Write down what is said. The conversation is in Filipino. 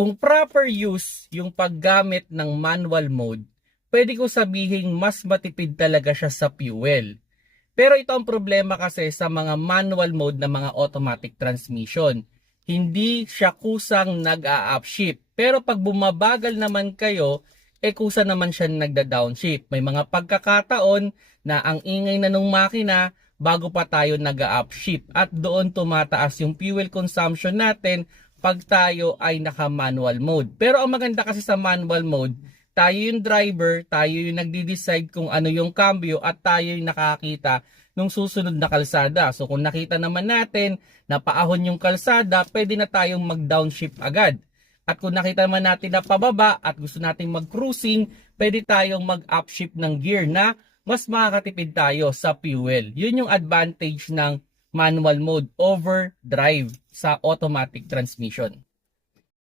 Kung proper use yung paggamit ng manual mode, pwede ko sabihin mas matipid talaga siya sa fuel. Pero ito ang problema kasi sa mga manual mode na mga automatic transmission. Hindi siya kusang nag-a-upshift. Pero pag bumabagal naman kayo, kusa naman siya nagda-downshift. May mga pagkakataon na ang ingay na nung makina bago pa tayo nag-a-upshift. At doon tumataas yung fuel consumption natin pag tayo ay naka-manual mode. Pero ang maganda kasi sa manual mode, tayo yung driver, tayo yung nagdi-decide kung ano yung cambio at tayo yung nakakita nung susunod na kalsada. So kung nakita naman natin na paahon yung kalsada, pwede na tayong mag-downshift agad. At kung nakita naman natin na pababa at gusto nating mag-cruising, pwede tayong mag-upshift ng gear na mas makakatipid tayo sa fuel. Yun yung advantage ng manual mode over drive sa automatic transmission.